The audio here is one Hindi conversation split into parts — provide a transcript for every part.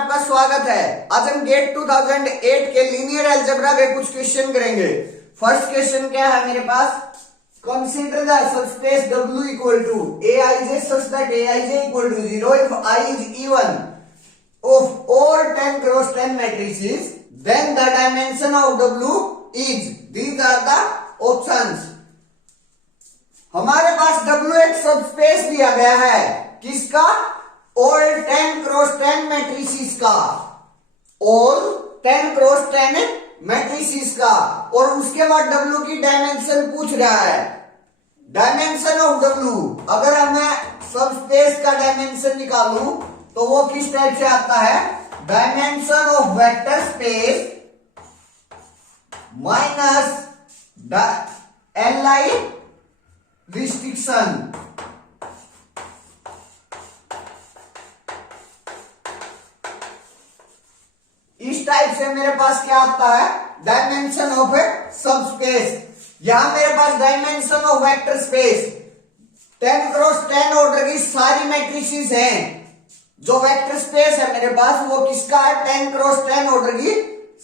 आपका स्वागत है। आज हम गेट 2008 के लीनियर अलजेब्रा के कुछ क्वेश्चन करेंगे। फर्स्ट क्वेश्चन क्या है मेरे पास, consider the subspace W equal to Aij such that Aij equal to 0 if I is even of all 10 cross 10 matrices then the dimension of W is, these are the options। हमारे पास W एक सबस्पेस दिया गया है, किसका? ऑल 10 क्रॉस 10 मैट्रिसेस का, ऑल 10 क्रॉस 10 मैट्रिसेस का, और उसके बाद W की डायमेंशन पूछ रहा है। डायमेंशन ऑफ W, अगर मैं सबस्पेस का डायमेंशन निकालूं तो वो किस टाइप से आता है? Dimension of vector space minus Li restriction. इस टाइप से मेरे पास क्या आता है? Dimension of a subspace. यहां मेरे पास dimension of vector space 10 cross 10 order की सारी मैट्रिसेस हैं। जो वेक्टर स्पेस है मेरे पास वो किसका है? 10 क्रॉस 10 ऑर्डर की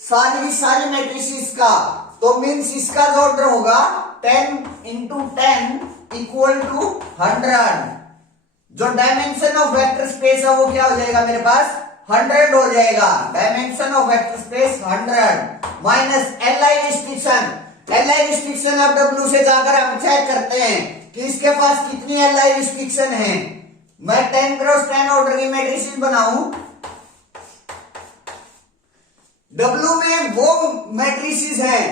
सारी मैट्रिसेस का। तो मीन्स इसका जो ऑर्डर होगा 10 इंटू 10 इक्वल टू 100। जो डायमेंशन ऑफ वेक्टर स्पेस है वो क्या हो जाएगा मेरे पास? 100 हो जाएगा। Dimension of vector space 100 minus Li restriction. Li restriction अब W से जाकर हम चेक करते हैं कि इसके पास कितनी Li रिस्ट्रिक्शन है। मैं 10 क्रॉस 10 ऑर्डर की मैट्रिसेस बनाऊं, W में वो मैट्रिसेस हैं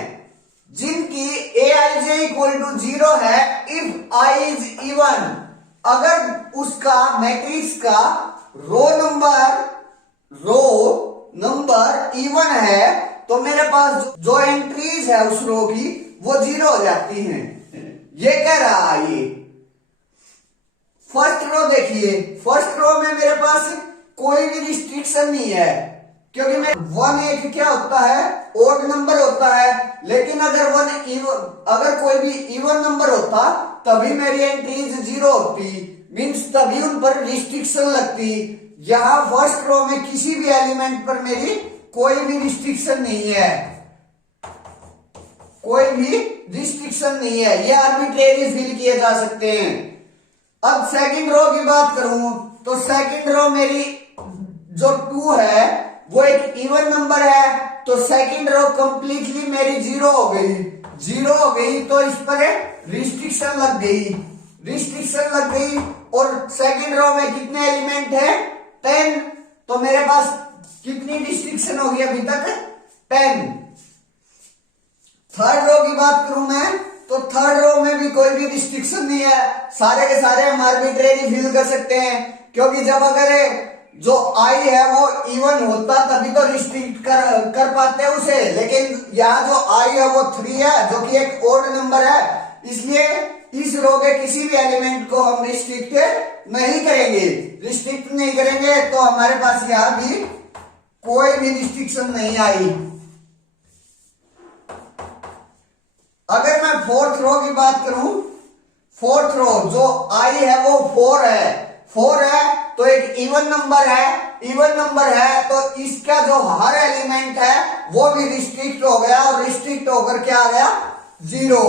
जिनकी Aij इक्वल टू 0 है इफ I इज इवन। अगर उसका मैट्रिक्स का रो नंबर इवन है तो मेरे पास जो एंट्रीज है उस रो की वो 0 हो जाती हैं। ये कह रहा है ये। फर्स्ट रो देखिए, फर्स्ट रो में मेरे पास कोई भी रिस्ट्रिक्शन नहीं है क्योंकि मैं 1 एक क्या होता है? ओड नंबर होता है। लेकिन अगर कोई भी इवन नंबर होता तभी मेरी एंट्रीज 0 होती, मीन्स तभी उन पर रिस्ट्रिक्शन लगती। यहां फर्स्ट रो में किसी भी एलिमेंट पर मेरी कोई भी रिस्ट्रिक्शन नहीं है, कोई भी रिस्ट्रिक्शन नहीं है। ये आर्बिट्रेरी फिल किए जा सकते हैं। अब सेकंड रो की बात करूं तो सेकंड रो मेरी जो 2 है वो एक इवन नंबर है, तो सेकंड रो कंप्लीटली मेरी 0 हो गई। 0 हो गई तो इस पर रिस्ट्रिक्शन लग गई। और सेकंड रो में कितने एलिमेंट है? 10। तो मेरे पास कितनी रिस्ट्रिक्शन होगी अभी तक? 10। थर्ड रो की बात करूं मैं तो थर्ड रो में भी कोई भी रिस्ट्रिक्शन नहीं है। सारे के सारे हम आर्बिट्रेरी फिल कर सकते हैं क्योंकि जब अगर जो I है वो इवन होता तभी तो रिस्ट्रिक्ट कर पाते हैं उसे। लेकिन यहाँ जो I है वो 3 है जो कि एक ओड नंबर है, इसलिए इस रो के किसी भी एलिमेंट को हम रिस्ट्रिक्ट नहीं करेंगे। तो हमारे पास यहाँ भी कोई भी रिस्ट्रिक्शन नहीं आई। अगर मैं फोर्थ रो की बात करूं, फोर्थ रो जो I है वो 4 है तो एक इवन नंबर है तो इसका जो हर एलिमेंट है वो भी रिस्ट्रिक्ट हो गया और रिस्ट्रिक्ट होकर क्या आ गया? 0।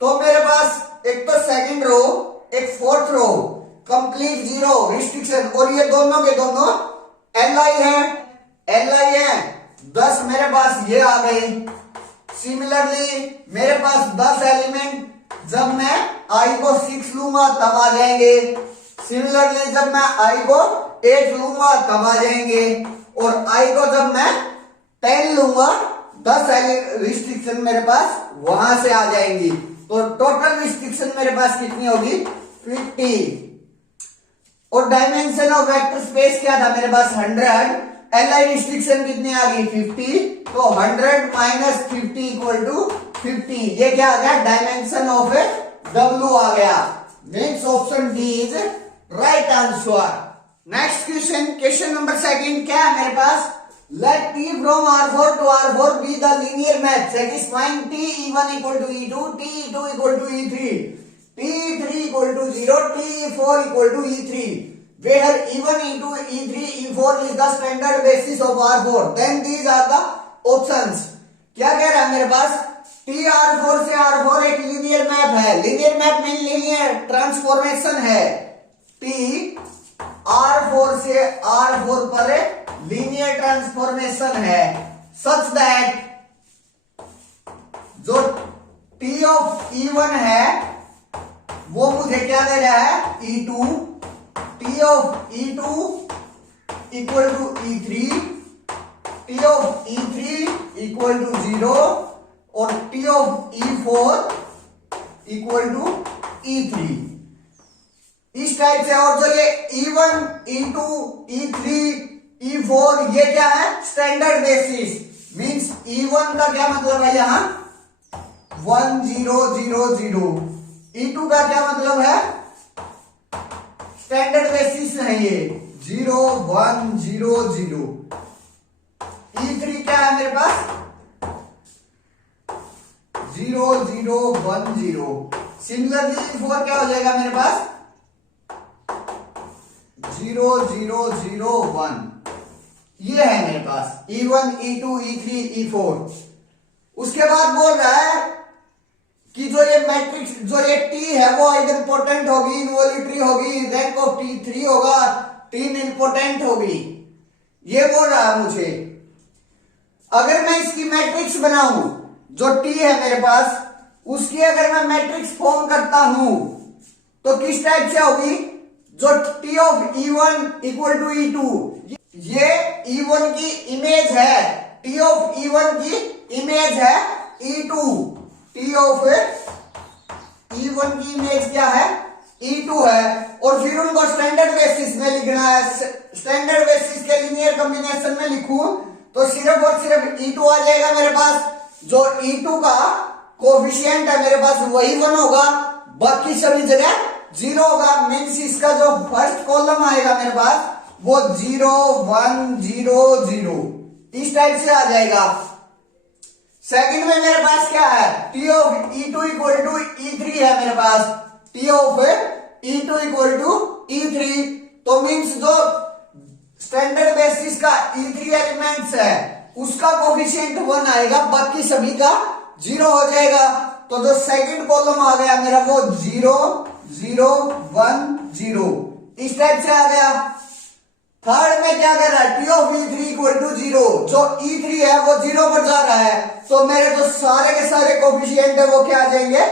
तो मेरे पास एक तो सेकंड रो एक फोर्थ रो कंप्लीट 0 रिस्ट्रिक्शन, और ये दोनों के दोनों Li है 10 मेरे पास ये आ गई। सिमिलरली मेरे पास 10 एलिमेंट, जब मैं I को 6 लूंगा तब आ जाएंगे। सिमिलरली जब मैं I को 8 लूंगा तब आ जाएंगे, और I को जब मैं 10 लूंगा 10 रिस्ट्रिक्शन मेरे पास वहां से आ जाएंगी। तो टोटल रिस्ट्रिक्शन मेरे पास कितनी होगी? 50। और डायमेंशन ऑफ वेक्टर स्पेस क्या था मेरे पास? 100। Li रिस्ट्रिक्शन कितनी आ गई? 50। तो 100 माइनस 50 इक्वल टू 50। ये क्या आ गया? डायमेंशन ऑफ ए W आ गया। Means option D is right answer. Next question number second क्या है मेरे पास? Let T from R4 to R4 be the linear map satisfying T(E1) equal to E2, T(E2) equal to E3, T3 equal to 0, T4 equal to E3। where E1, E2, E3, E4 is the standard basis of R4, then these are the options. क्या कह रहा है मेरे पास? T R4 से R4 एक लीनियर मैप है, लीनियर मैप में लीनियर ट्रांसफॉर्मेशन है। T R4 से R4 पर लीनियर ट्रांसफॉर्मेशन है, सच दैट जो T ऑफ E1 है वो मुझे क्या दे रहा है? E2, T of E2 equal to E3, T of E3 equal to 0 और T of E4 equal to E3। इस टाइप से। और जो ये E1, E2, E3, E4 ये क्या है? Standard basis. मींस E1 का क्या मतलब है? यहां 1 0 0 0। E2 का क्या मतलब है? स्टैंडर्ड बेसिस है ये 0 1 0 0। E3 क्या है मेरे पास? 0 0 1 0। सिमिलरली E4 क्या हो जाएगा मेरे पास? 0 0 0 1। ये है मेरे पास E1, E2, E3, E4। उसके बाद बोल रहा है कि जो ये मैट्रिक्स, जो ये T है वो आइडेंटिपोटेंट होगी, इनवॉल्यूटरी होगी, रैंक ऑफ T3 होगा, T निलपोटेंट होगी। ये बोल रहा है मुझे। अगर मैं इसकी मैट्रिक्स बनाऊं, जो T है मेरे पास, उसकी अगर मैं मैट्रिक्स फॉर्म करता हूं तो किस टाइप से होगी? जो T of E1 equal to E2, ये E1 की इमेज है, T ऑफ E1 की इमेज है E2। T ऑफ E1 की इमेज क्या है? E2 है। और फिर उनको स्टैंडर्ड बेसिस में लिखना है। स्टैंडर्ड बेसिस के लीनियर कॉम्बिनेशन में लिखूं तो सिर्फ और सिर्फ E2 आ जाएगा मेरे पास। जो E2 का कोफिशिएंट है मेरे पास वही 1 होगा, बाकी सभी जगह 0 होगा। मींस इसका जो फर्स्ट कॉलम आएगा मेरे पास वो 0 1 0 0 इस टाइप से आ जाएगा। सेकंड में मेरे पास क्या है? T of E2 equal to E3 है मेरे पास। T of E2 equal to E3। तो मींस जो स्टैंडर्ड बेसिस का E3 एलिमेंट्स है उसका कोफिशिएंट 1 आएगा, बाकी सभी का 0 हो जाएगा। तो जो सेकंड कॉलम आ गया मेरा वो 0 0 1 0 इस टाइप से आ गया। थर्ड में क्या कर रहा है? T of E3 equal to 0। जो E3 है वो 0 पर जा रहा है, तो मेरे जो सारे के सारे कोफिशिएंट है वो क्या आ जाएंगे?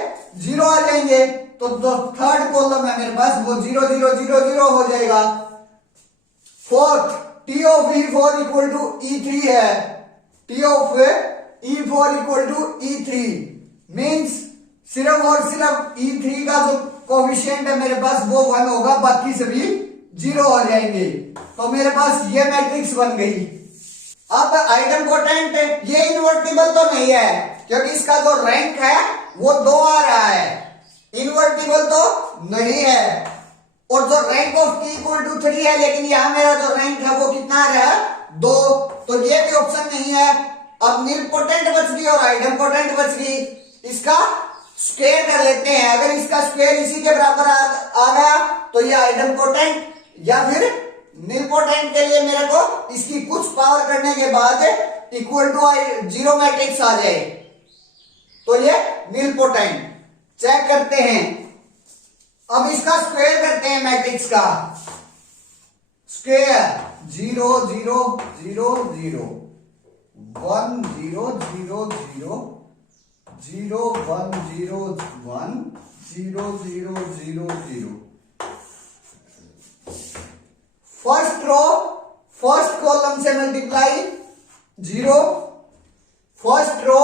0 आ जाएंगे। तो जो थर्ड कॉलम है मेरे पास वो 0 0 0 0 हो जाएगा। Fourth, T of E4 equal to E3 है। T of E4 equal to E3 means सिर्फ और सिर्फ E3 का जो कोफिशिएंट है मेरे पास वो 1 होगा, बाकी सभी 0 हो जाएंगे। तो मेरे पास ये मैट्रिक्स बन गई। अब आइडेंटिपोटेंट, ये इनवर्टिबल तो नहीं है क्योंकि इसका जो रैंक है वो 2 आ रहा है। इनवर्टिबल तो नहीं है। और जो rank of T equal to 3 है, लेकिन यहां मेरा जो रैंक है वो कितना आ रहा है? 2। तो ये भी ऑप्शन नहीं है। अब निलपोटेंट बच गई और आइडेंटिपोटेंट बच गई। इसका स्क्वायर कर लेते हैं। अगर इसका स्क्वायर इसी के बराबर आ गया तो ये आइडेंटिपोटेंट या फिर निलपोटेंट के लिए मेरे को इसकी कुछ पावर करने के बाद इक्वल टू 0 मैट्रिक्स आ जाए तो ये निलपोटेंट। चेक करते हैं। अब इसका स्क्वायर करते हैं मैट्रिक्स का। Square 0 0 0 0 1 0 0 0 0 1 0 1 0 0 0 0। First row first column से multiply 0, first row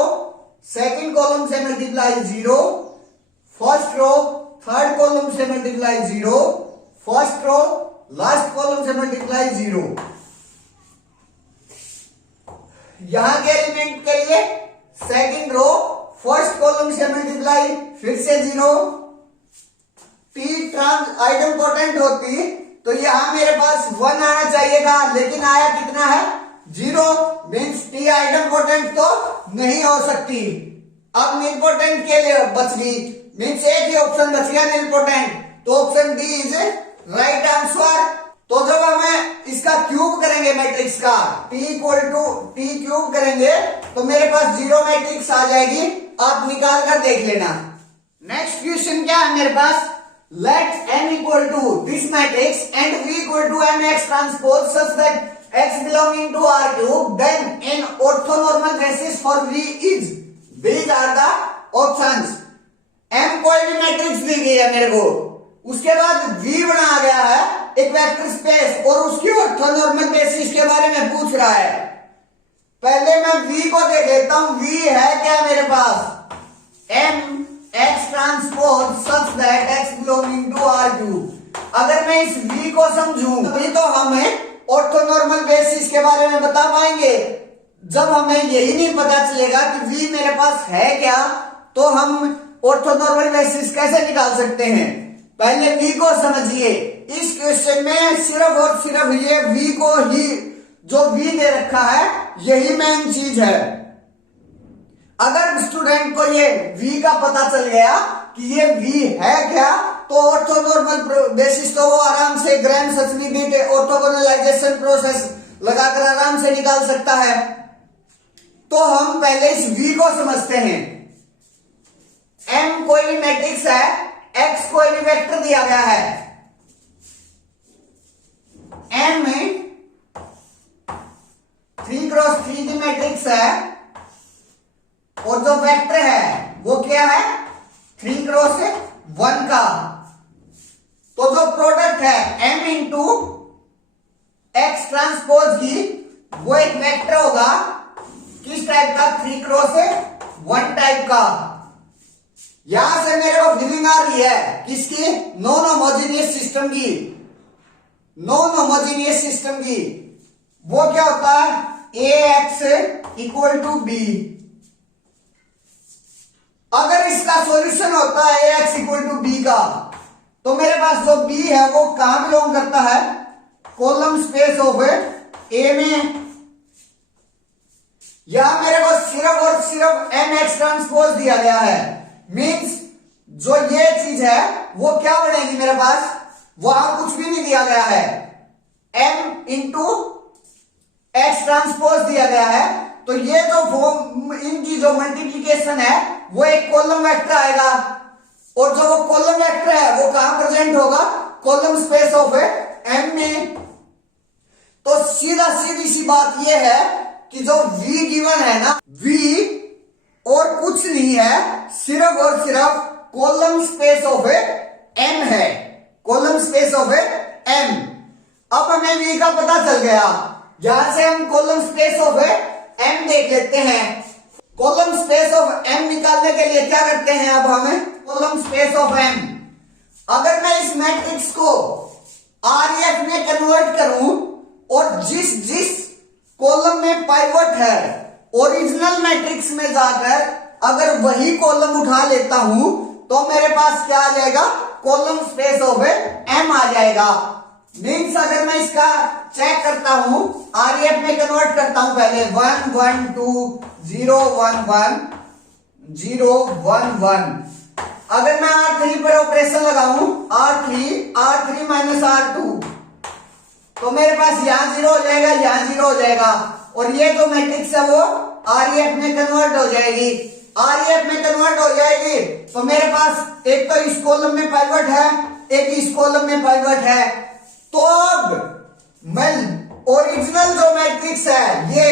second column से multiply 0, first row third column से multiply 0, first row last column से मल्टीप्लाई 0। यहां के एलिमेंट के लिए सेकंड रो फर्स्ट कॉलम से मल्टीप्लाई फिर से 0। T ट्रांस आइडेंटिपोटेंट होती तो यहां मेरे पास 1 आना चाहिए था, लेकिन आया कितना है? 0। मीन्स T आइडेंटिपोटेंट तो नहीं हो सकती। अब निलपोटेंट के लिए बच गई, मीन्स एक ही ऑप्शन बच गया निलपोटेंट। तो option D is right answer. तो जब हमें इसका क्यूब करेंगे मैट्रिक्स का t equal to T cube करेंगे तो मेरे पास जीरो मैट्रिक्स आ जाएगी। आप निकाल कर देख लेना। नेक्स्ट क्वेश्चन क्या है मेरे पास, let m equal to this matrix and v equal to mx transpose such that x belonging to R cube, then an orthonormal basis for V is, these are the options। M कोई भी मैट्रिक्स दी गई है मेरे को, उसके बाद V बना गया है एक वेक्टर स्पेस और उसकी ऑर्थोनॉर्मल बेसिस के बारे में पूछ रहा है। पहले मैं V को देख लेता हूं, V है क्या मेरे पास, M x transpose such that x belonging to R cube। अगर मैं इस V को समझूं तभी तो हमें ऑर्थोनॉर्मल बेसिस के बारे में बता पाएंगे। जब हमें यही नहीं पता चलेगा कि V मेरे पास है क्या, तो हम ऑर्थोनॉर्मल बेसिस कैसे निकाल सकते हैं। पहले V को समझिए। इस क्वेश्चन में सिर्फ और सिर्फ ये V को ही, जो V दे रखा है यही मेन चीज है। अगर स्टूडेंट को ये V का पता चल गया कि ये V है क्या, तो ऑर्थोनॉर्मल बेसिस तो वो आराम से ग्रैम सचनीडिट ऑर्थोगोनलाइजेशन प्रोसेस लगाकर आराम से निकाल सकता है। तो हम पहले इस V को समझते हैं। M कोई भी मैट्रिक्स है, X कोई भी वेक्टर दिया गया है, M 3x3 की मैट्रिक्स है और जो वेक्टर है वो क्या है 3x1 का। तो जो प्रोडक्ट है M इंटू एक्स ट्रांसपोज की, वो एक वेक्टर होगा किस टाइप का, 3x1 टाइप का। यहां से मेरे को फीलिंग आ रही है किसकी, नॉन होमोजेनियस सिस्टम की। नॉन होमोजेनियस सिस्टम की वो क्या होता है, ax इक्वल टू b। अगर इसका सॉल्यूशन होता है ax इक्वल टू b का, तो मेरे पास जो b है वो कहां बिलोंग करता है, कॉलम स्पेस ऑफ ए में। यहां मेरे को सिर्फ और सिर्फ mx ट्रांसपोज दिया गया है, मींस जो ये चीज है वो क्या बनेगी मेरे पास, वहां कुछ भी नहीं दिया गया है, m इंटू एक्स ट्रांसपोज दिया गया है। तो ये जो फॉर्म, इनकी जो मल्टीप्लीकेशन है वो एक कॉलम वेक्टर आएगा, और जो वो कॉलम वेक्टर है वो कहां प्रेजेंट होगा, कॉलम स्पेस ऑफ एम में। तो सीधा सीधी सी बात ये है कि जो V गिवन है ना, V और कुछ नहीं है, सिर्फ और सिर्फ कॉलम स्पेस ऑफ M है, कॉलम स्पेस ऑफ M। अब हमें V का पता चल गया, यहां से हम कॉलम स्पेस ऑफ M देख लेते हैं। कॉलम स्पेस ऑफ M निकालने के लिए क्या करते हैं, अब हमें कॉलम स्पेस ऑफ M। अगर मैं इस मैट्रिक्स को RF में कन्वर्ट करूं और जिस जिस कॉलम में पाइवट है ओरिजिनल मैट्रिक्स में जाकर अगर वही कॉलम उठा लेता हूं, तो मेरे पास क्या आ जाएगा, कॉलम स्पेस ऑफ M आ जाएगा। मीन्स अगर मैं इसका चेक करता हूं, RF में कन्वर्ट करता हूं, पहले 1 1 2 0 1 1 0 1 1। अगर मैं R3 पर ऑपरेशन लगाऊं, R3 माइनस R2, तो मेरे पास यहां 0 हो जाएगा, यहां 0 हो जाएगा, और ये जो मैट्रिक्स है वो RF में कन्वर्ट हो जाएगी। RF में कन्वर्ट हो जाएगी तो मेरे पास एक तो इस कॉलम में पाइवट है, एक इस कॉलम में पाइवट है। तो अब मैं ओरिजिनल जो मैट्रिक्स है ये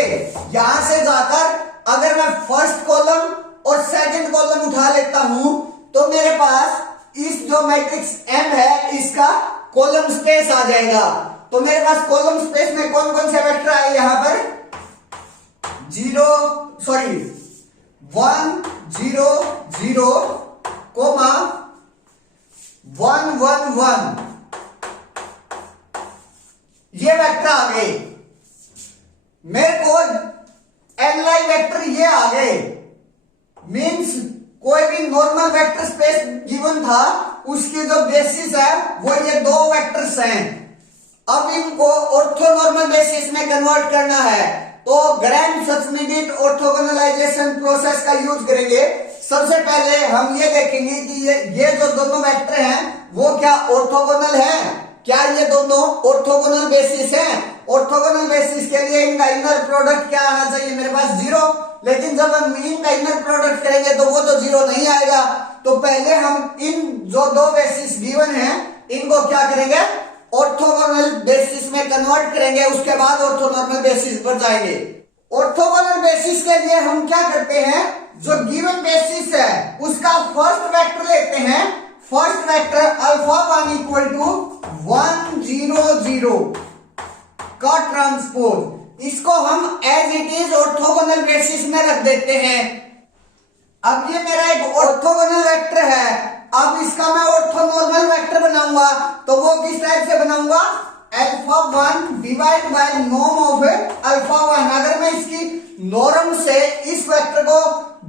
यहां से जाकर अगर मैं फर्स्ट कॉलम और सेकंड कॉलम उठा लेता हूं, तो मेरे पास इस जो मैट्रिक्स M है इसका कॉलम स्पेस आ जाएगा। तो मेरे पास कॉलम स्पेस में कौन कौन से वेक्टर आए, यहां पर 1 0 0 कोमा 1 1 1, ये वेक्टर आ गए। मेरे को Li वेक्टर ये आ गए, मींस कोई भी नॉर्मल वेक्टर स्पेस गिवन था, उसकी जो बेसिस है वो ये दो वेक्टर्स हैं। अब इनको ऑर्थोनॉर्मल बेसिस में कन्वर्ट करना है, तो ग्रैम सचनीडिट ऑर्थोगोनलाइजेशन प्रोसेस का यूज करेंगे। सबसे पहले हम ये देखेंगे कि ये जो दोनों वेक्टर हैं वो क्या ऑर्थोगोनल है। क्या ये दोनों ऑर्थोगोनल बेसिस हैं? ऑर्थोगोनल बेसिस के लिए इनका इनर प्रोडक्ट क्या आना चाहिए मेरे पास? 0। लेकिन जब हम इनका इनर प्रोडक्ट करेंगे तो वो तो 0 नहीं आएगा। तो पहले हम इन जो दो बेसिस गिवन हैं इनको क्या करेंगे? ऑर्थोगोनल बेसिस में कन्वर्ट करेंगे, उसके बाद ऑर्थोनॉर्मल बेसिस पर जाएंगे। ऑर्थोगोनल बेसिस के लिए हम क्या करते हैं? जो गिवन बेसिस है उसका फर्स्ट वेक्टर लेते हैं। First vector alpha 1 equal to 1 0 0 का ट्रांसपोज, इसको हम as it is orthogonal basis में रख देते हैं। अब ये मेरा एक ऑर्थोगोनल वेक्टर है, अब इसका मैं ऑर्थोनॉर्मल वेक्टर बनाऊंगा तो वो किस टाइप से बनाऊंगा? Alpha 1 divide by norm of alpha 1। अगर मैं इसकी नॉर्म से इस वेक्टर को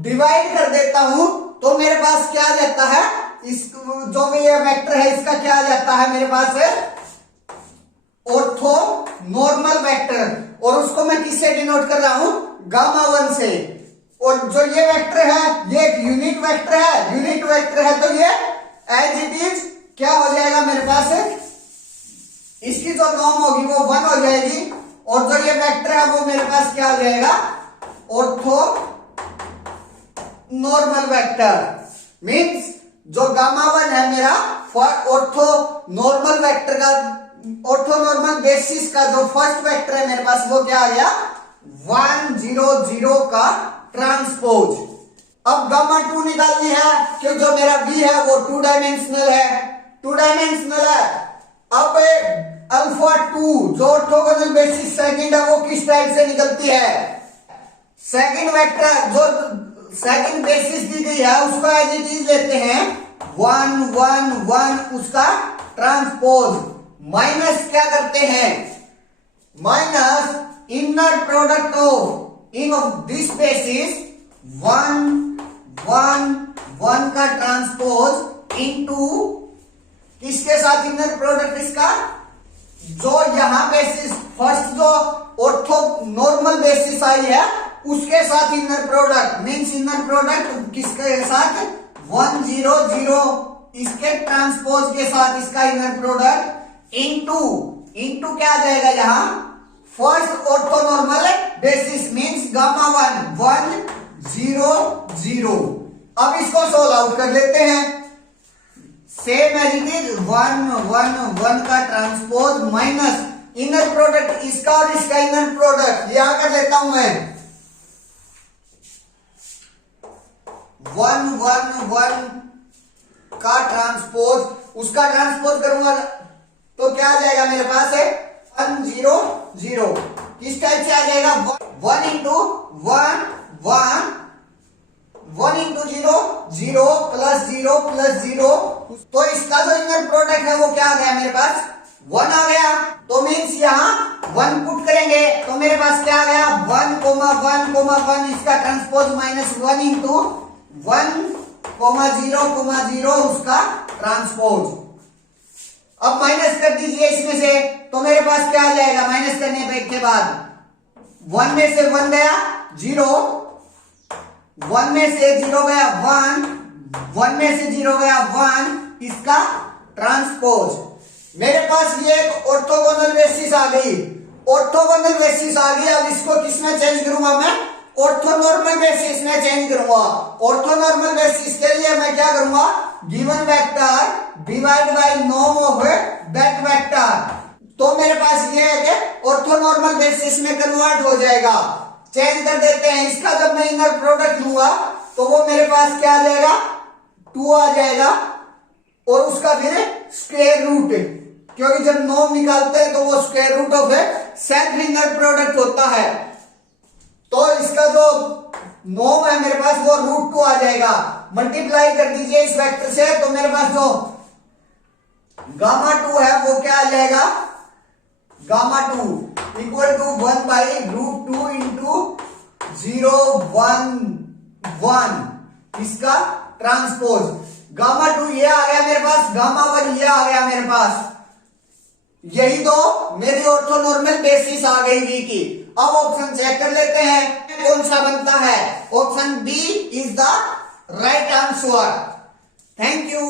डिवाइड कर देता हूं तो मेरे पास क्या आ जाता है? इस जो भी ये वेक्टर है इसका क्या आ जाता है मेरे पास? Orthonormal vector. और उसको मैं किससे डिनोट कर रहा हूं? गामा 1 से। और जो ये वेक्टर है ये एक यूनिट वेक्टर है, यूनिट वेक्टर है तो ये एज इट इज क्या हो जाएगा मेरे पास? इसकी जो नॉर्म होगी वो 1 हो जाएगी, और जो ये वेक्टर है वो मेरे पास क्या हो जाएगा? Ortho normal vector. मींस जो गामा 1 है मेरा ऑर्थो नॉर्मल वेक्टर का, ऑर्थो नॉर्मल बेसिस का जो फर्स्ट वेक्टर है मेरे पास वो क्या आ गया? 1 0 0 का ट्रांसपोज। अब गामा 2 निकालनी है क्योंकि जो मेरा V है वो 2 डायमेंशनल है, 2 डायमेंशनल है। अब अल्फा 2 जो ऑर्थोगोनल बेसिस सेकंड है वो किस टाइप से निकलती है? सेकंड वेक्टर जो सेकंड बेसिस दी गई है उसको एज इट इज लेते हैं 1 1 1 उसका ट्रांसपोज, माइनस क्या करते हैं? Minus inner product of in of this basis 1 1 1 का ट्रांसपोज इनटू किसके साथ इनर प्रोडक्ट इसका? जो यहां बेसिस फर्स्ट जो ऑर्थो नॉर्मल बेसिस आई है उसके साथ inner product, means inner product किसके साथ? 1 0 0 इसके ट्रांसपोज के साथ इसका इनर प्रोडक्ट इनटू क्या आ जाएगा यहां? First orthonormal basis means gamma 1 1 0 0। अब इसको सोल्व आउट कर लेते हैं। सेम एज इट इज 1 1 1 का ट्रांसपोज माइनस इनर प्रोडक्ट इसका और इसका इनर प्रोडक्ट यहां कर लेता हूं मैं 1 1 1 का ट्रांसपोज, उसका ट्रांसपोज करूंगा तो क्या आ जाएगा मेरे पास? है 1 0 0। किस टाइप से आ जाएगा? 1 इंटू 1 1 1 इंटू 0 0 प्लस 0 प्लस 0। तो इसका जो इनर प्रोडक्ट है वो क्या आ गया मेरे पास? 1 आ गया। तो मीन्स यहाँ 1 पुट करेंगे तो मेरे पास क्या आ गया? 1 1 1 इसका ट्रांसपोज माइनस 1 इंटू 1 0 0 उसका ट्रांसपोज। अब माइनस कर दीजिए इसमें से तो मेरे पास क्या आ जाएगा? माइनस करने पे के बाद 1 में से 1 गया 0, 1 में से 0 गया 1, 1 में से 0 गया 1 इसका ट्रांसपोज। मेरे पास ये एक ऑर्थोगोनल बेसिस आ गई, ऑर्थोगोनल बेसिस आ गई। अब इसको किसमें चेंज करूंगा मैं? ऑर्थोनॉर्मल बेसिस में चेंज करूंगा। ऑर्थोनॉर्मल बेसिस के लिए मैं क्या करूंगा? Given vector divide by norm of that vector. तो मेरे पास ये है कि ऑर्थोनॉर्मल बेसिस में कन्वर्ट हो जाएगा। चेंज कर देते हैं। इसका जब मैं इनर प्रोडक्ट लूंगा तो वो मेरे पास क्या आ जाएगा? 2 आ जाएगा और उसका फिर स्क्वायर रूट, क्योंकि जब नॉर्म निकालते हैं तो वो square root of self inner product होता है। तो इसका जो नॉर्म है मेरे पास वो √2 आ जाएगा। मल्टीप्लाई कर दीजिए इस वेक्टर से तो मेरे पास जो गामा 2 है वो क्या आ जाएगा? Gamma 2 equal to 1 by √2 into 0 1 1 इसका ट्रांसपोज। गामा 2 ये आ गया मेरे पास, गामा 1 ये आ गया मेरे पास। यही तो मेरी ऑर्थोनॉर्मल बेसिस आ गई V की। अब ऑप्शन चेक कर लेते हैं कौन सा बनता है। Option B is the right answer. Thank you.